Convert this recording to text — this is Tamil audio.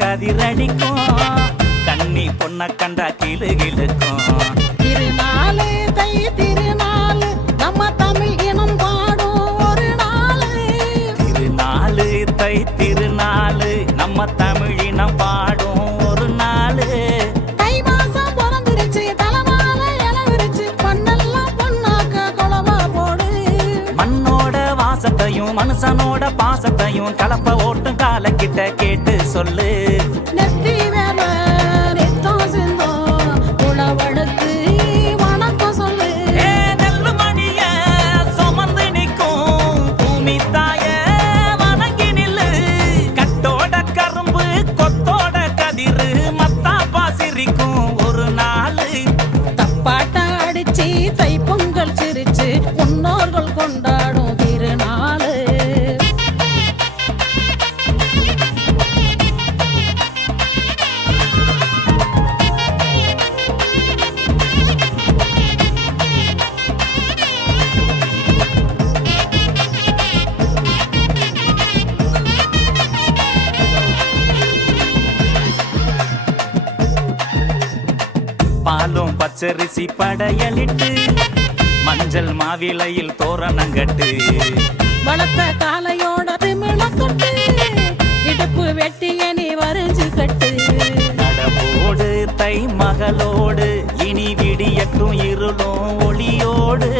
கதிரடிக்கும் கண்ணி பொண்ண கண்டா கிளுகிழுக்கும். திருநாளு தை திருநாளு நம்ம தமிழ் இனம் பாடும் ஒரு நாளு. திருநாளு தை திருநாளு நம்ம தமிழ் இனம் பாடும் ஒரு நாளு. தை மாசம் பிறந்துருச்சு தலைமால இளவிருச்சு பொண்ணெல்லாம் பொண்ணாக்க குளமா போடு. மண்ணோட வாசத்தையும் மனுஷனோட பாசத்தையும் கலப்ப ஓட்டும் காலக்கிட்ட கேட்டு சொல்லு. நெத்தி வேற நித்தம் சிந்தோம் உழவடுத்து வணக்கம் சொல்லு. நெல்லு மணிய சுமந்து நிற்கும் பூமி தாய வணங்கி நில்லு. கட்டோட கரும்பு கொத்தோட கதிரு மத்தாப்பா சிரிக்கும் ஒரு நாள். தப்பாட்ட அடிச்சு தை பொங்கல் சிரிச்சு முன்னோர்கள் கொண்டாடும் திருநாளு. பாலும் பச்சரிசி படையலிட்டு மஞ்சள் மாவிலையில் தோரணங்கட்டு. வளர்த்த காலையோட திமிழக்கட்டு இடுப்பு வெட்டிய நீ வரைஞ்சு கட்டு. நடவோடு தை மகளோடு இனி விடியட்டும் இருளும் ஒளியோடு.